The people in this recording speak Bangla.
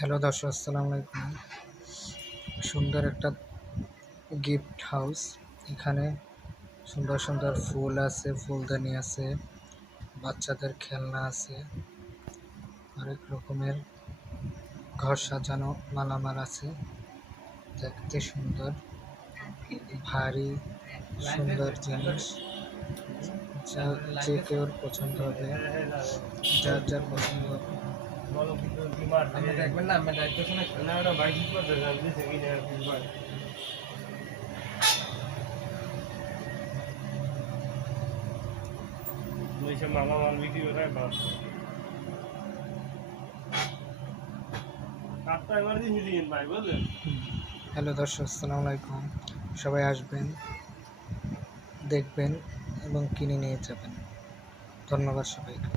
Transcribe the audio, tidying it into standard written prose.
হ্যালো দর্শক, আসসালামু আলাইকুম। সুন্দর একটা গিফট হাউস। এখানে সুন্দর সুন্দর ফুল আছে, ফুলদানি আছে, বাচ্চাদের খেলনা আছে, অনেক রকমের ঘর সাজানো মালামাল আছে। দেখতে সুন্দর, ভারী সুন্দর জিনিস, যা যে কেউ পছন্দ হবে, যার যার পছন্দ হবে। দেখবেন না আমি দেখতেছি না ওটা ভাই কি করতে দিছে কিনা মামা মাল বিক্রি করে কাপটা এমার্জেন্সি দিন ভাই বুঝলেন। হ্যালো দর্শক, আসসালামু আলাইকুম। সবাই আসবেন, দেখবেন এবং কিনে নিয়ে যাবেন। ধন্যবাদ সবাইকে।